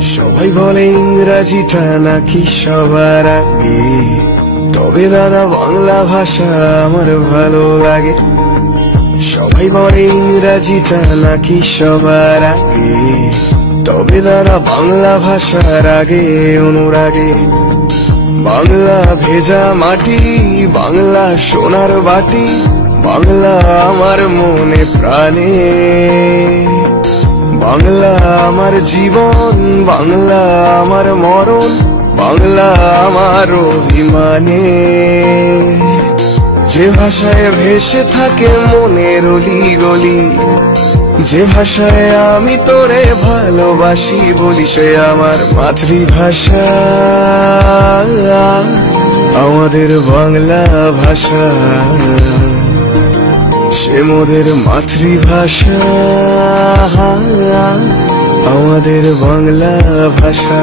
সবাই বলে ইংরাজিটা নাকি সবার আগে, তবে দাদা বাংলা ভাষা আমার ভালো লাগে। সবাই বলে ইংরাজিটা নাকি সবার আগে, তবে দাদা বাংলা ভাষার আগে অনুরাগে। বাংলা ভেজা মাটি, বাংলা সোনার বাটি, বাংলা আমার মনে প্রাণে। বাংলা আমার জীবন, বাংলা আমার মরণ, বাংলা আমার অভিমানে। যে ভাষায় ভেসে থাকে মনের অলি গলি, যে ভাষায় আমি তোরে ভালোবাসি বলি, সে আমার মাতৃভাষা, আমাদের বাংলা ভাষা। সে মোদের মাতৃভাষা, আমাদের বাংলা ভাষা।